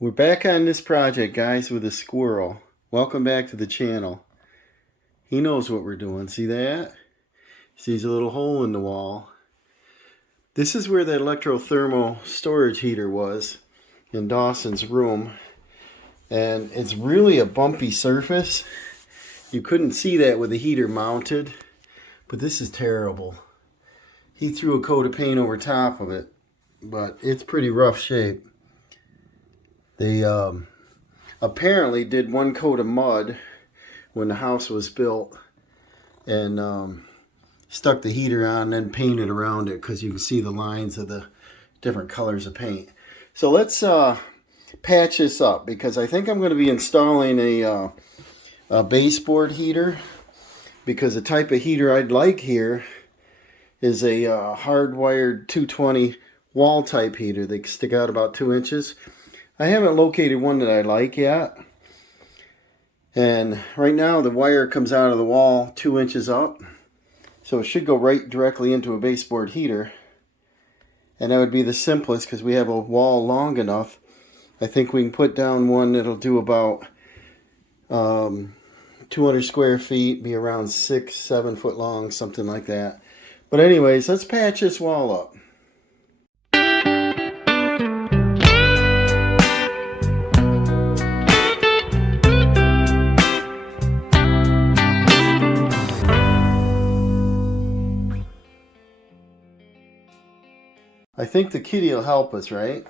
We're back on this project, guys, with a squirrel. Welcome back to the channel. He knows what we're doing. See that? Sees a little hole in the wall. This is where the electrothermal storage heater was in Dawson's room. And it's really a bumpy surface. You couldn't see that with the heater mounted. But this is terrible. He threw a coat of paint over top of it. But it's pretty rough shape. They apparently did one coat of mud when the house was built and stuck the heater on and then painted around it because you can see the lines of the different colors of paint. So let's patch this up because I think I'm going to be installing a baseboard heater, because the type of heater I'd like here is a hardwired 220 wall type heater. They stick out about 2 inches. I haven't located one that I like yet. And right now the wire comes out of the wall 2 inches up. So it should go right directly into a baseboard heater. And that would be the simplest because we have a wall long enough. I think we can put down one that'll do about 200 square feet, be around 6-7 foot long, something like that. But anyways, let's patch this wall up. I think the kitty will help us, right?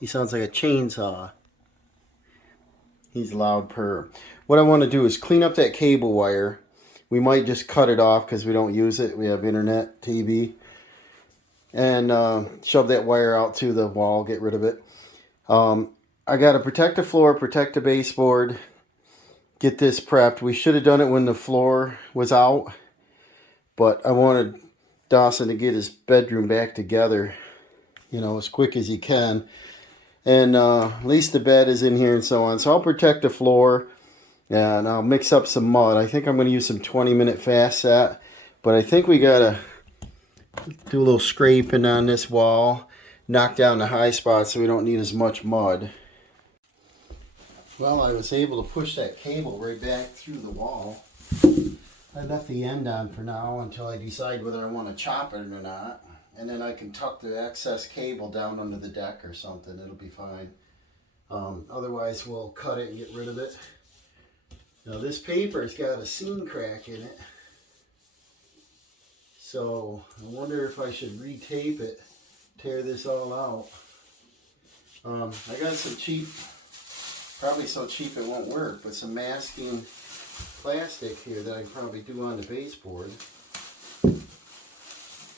He sounds like a chainsaw. He's loud purr. What I want to do is clean up that cable wire. We might just cut it off because we don't use it. We have internet, TV. And shove that wire out to the wall, get rid of it. I got to protect the floor, protect the baseboard, get this prepped. We should have done it when the floor was out. But I wanted Dawson to get his bedroom back together, you know, as quick as he can. And at least the bed is in here and so on. So I'll protect the floor and I'll mix up some mud. I think I'm going to use some 20-minute fast set. But I think we got to do a little scraping on this wall, knock down the high spots so we don't need as much mud. Well, I was able to push that cable right back through the wall. I left the end on for now until I decide whether I want to chop it or not. And then I can tuck the excess cable down under the deck or something. It'll be fine. Otherwise, we'll cut it and get rid of it. Now, this paper's got a seam crack in it. So, I wonder if I should retape it, tear this all out. I got some cheap, probably so cheap it won't work, but some masking plastic here that I can probably do on the baseboard.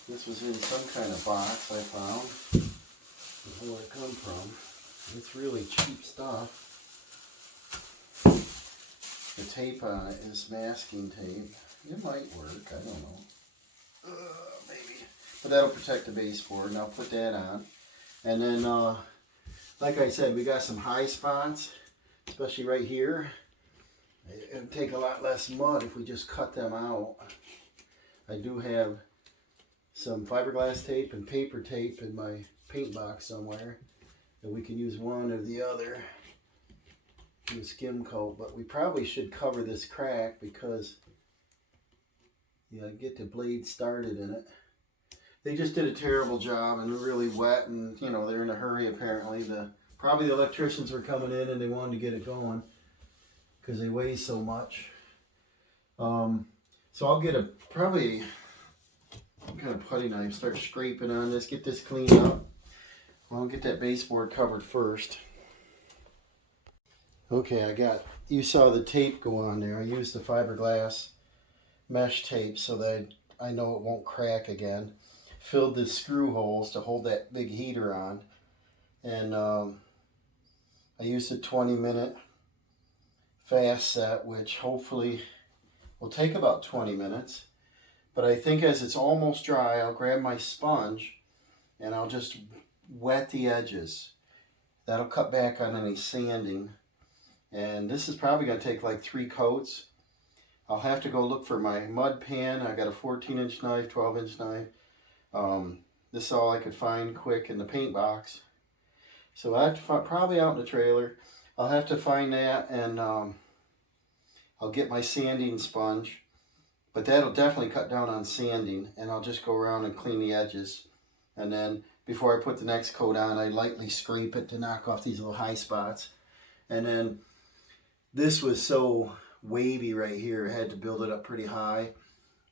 This was in some kind of box I found. Where did it come from? It's really cheap stuff. The tape on it is masking tape. It might work, I don't know. Maybe. But that'll protect the baseboard, and I'll put that on. And then, like I said, we got some high spots, especially right here. It would take a lot less mud if we just cut them out. I do have some fiberglass tape and paper tape in my paint box somewhere. And we can use one or the other. Do a skim coat. But we probably should cover this crack because get the blade started in it. They just did a terrible job and they're really wet, and you know, they're in a hurry apparently. Probably the electricians were coming in and they wanted to get it going, because they weigh so much. So I'll get probably some kind of putty knife, start scraping on this, get this cleaned up. I'll get that baseboard covered first. Okay, you saw the tape go on there. I used the fiberglass mesh tape so that I know it won't crack again. Filled the screw holes to hold that big heater on. And I used a 20-minute fast set, which hopefully will take about 20 minutes. But I think as it's almost dry, I'll grab my sponge and I'll just wet the edges. That'll cut back on any sanding. And this is probably going to take like 3 coats. I'll have to go look for my mud pan. I got a 14-inch knife, 12-inch knife. This is all I could find quick in the paint box. So I have to probably out in the trailer. I'll have to find that, and I'll get my sanding sponge. But that'll definitely cut down on sanding, and I'll just go around and clean the edges. And then before I put the next coat on, I lightly scrape it to knock off these little high spots. And then this was so wavy right here, I had to build it up pretty high.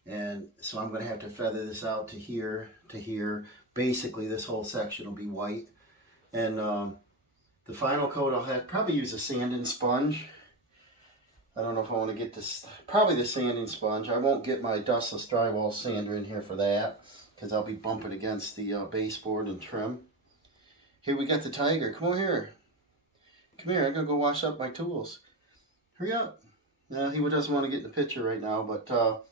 And so I'm going to have to feather this out to here, to here. Basically, this whole section will be white. And the final coat, I'll have probably use a sanding sponge. I don't know if I want to get this, probably the sanding sponge. I won't get my dustless drywall sander in here for that, because I'll be bumping against the baseboard and trim. Here we got the tiger. Come on here. Come here, I'm going to go wash up my tools. Hurry up. No, he doesn't want to get in the picture right now, but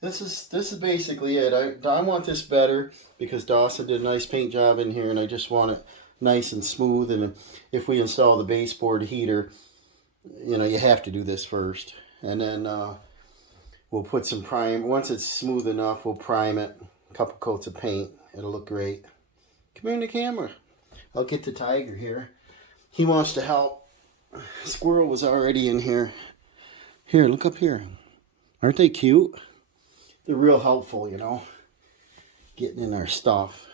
this is basically it. I want this better because Dawson did a nice paint job in here, and I just want it nice and smooth. And if we install the baseboard heater, you know, you have to do this first. And then we'll put some prime. Once it's smooth enough, we'll prime it. A couple coats of paint. It'll look great. Come here in the camera. I'll get the tiger here. He wants to help. Squirrel was already in here. Here, look up here. Aren't they cute? They're real helpful, you know, getting in our stuff.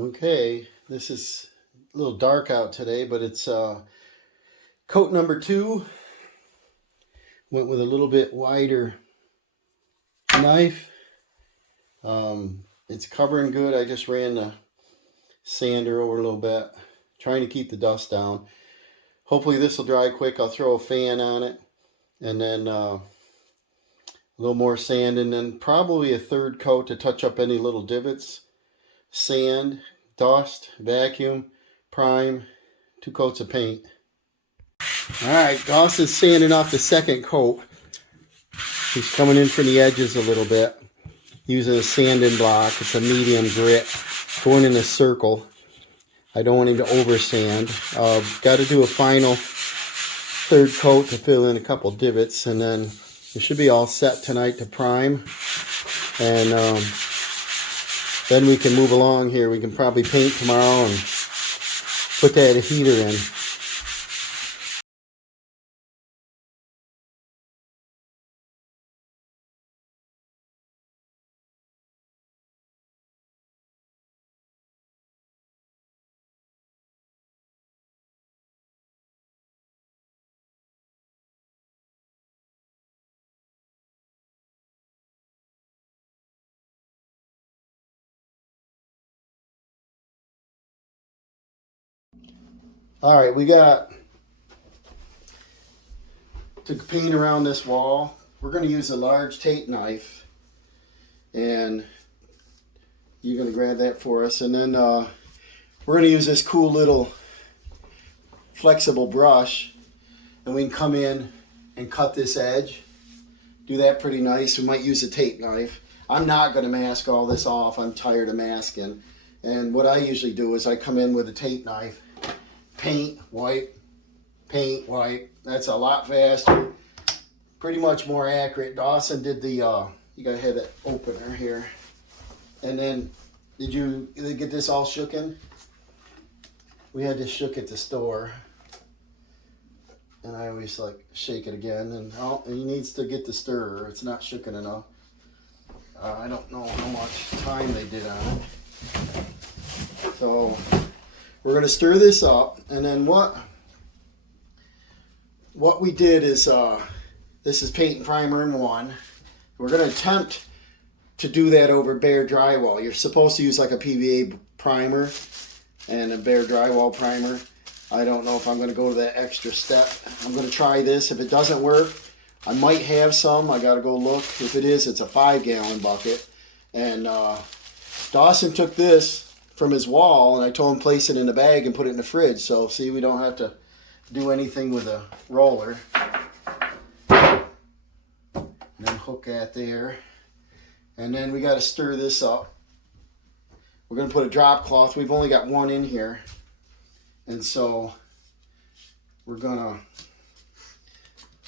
Okay, this is a little dark out today, but it's coat number 2. Went with a little bit wider knife. It's covering good. I just ran the sander over a little bit, trying to keep the dust down. Hopefully this will dry quick. I'll throw a fan on it, and then a little more sand, and then probably a third coat to touch up any little divots. Sand, dust, vacuum, prime, 2 coats of paint. Alright, Dawson's sanding off the second coat. He's coming in from the edges a little bit, using a sanding block. It's a medium grit, going in a circle. I don't want him to over sand. Got to do a final third coat to fill in a couple divots, and then it should be all set tonight to prime. And then we can move along here. We can probably paint tomorrow and put that heater in. All right, we got to paint around this wall. We're going to use a large tape knife, and you're going to grab that for us. And then we're going to use this cool little flexible brush, and we can come in and cut this edge. Do that pretty nice. We might use a tape knife. I'm not going to mask all this off. I'm tired of masking. And what I usually do is I come in with a tape knife, paint, wipe, paint, wipe. That's a lot faster, pretty much more accurate. Dawson did the, you gotta have that opener here. And then, did you get this all shooken? We had this shook at the store. And I always like shake it again. And he needs to get the stirrer. It's not shooken enough. I don't know how much time they did on it. So, we're going to stir this up, and then what we did is, this is paint and primer in 1. We're going to attempt to do that over bare drywall. You're supposed to use like a PVA primer and a bare drywall primer. I don't know if I'm going to go to that extra step. I'm going to try this. If it doesn't work, I might have some. I got to go look. If it is, it's a 5-gallon bucket. And Dawson took this from his wall, and I told him place it in a bag and put it in the fridge. So see, we don't have to do anything with a roller. And then hook that there. And then we got to stir this up. We're going to put a drop cloth. We've only got one in here. And so we're going to,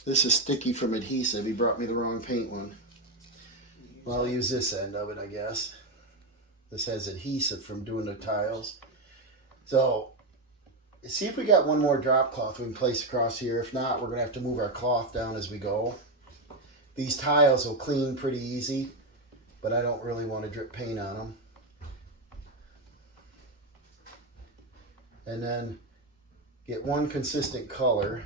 this is sticky from adhesive. He brought me the wrong paint one. Well, I'll use this end of it, I guess. This has adhesive from doing the tiles. So, see if we got one more drop cloth we can place across here. If not, we're going to have to move our cloth down as we go. These tiles will clean pretty easy, but I don't really want to drip paint on them. And then get one consistent color.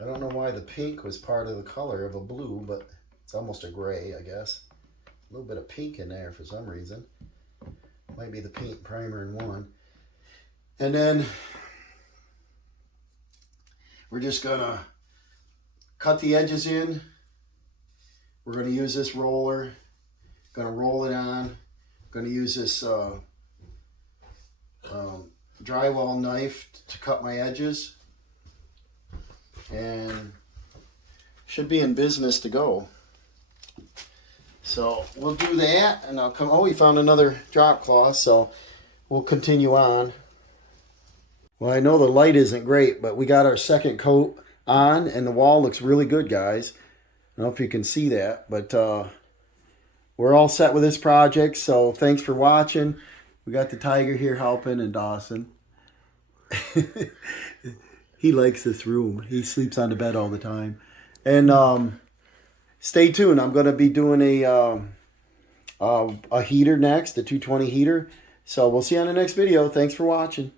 I don't know why the pink was part of the color of a blue, but it's almost a gray, I guess. A little bit of pink in there for some reason. Might be the paint primer in one. And then we're just gonna cut the edges in. We're gonna use this roller. Gonna roll it on. Gonna use this drywall knife to cut my edges. And should be in business to go. So we'll do that, and I'll come. Oh, we found another drop cloth, so we'll continue on. Well, I know the light isn't great, but we got our second coat on, and the wall looks really good, guys. I don't know if you can see that, but we're all set with this project. So thanks for watching. We got the tiger here helping, and Dawson. He likes this room. He sleeps on the bed all the time. And stay tuned. I'm going to be doing a heater next, a 220 heater. So we'll see you on the next video. Thanks for watching.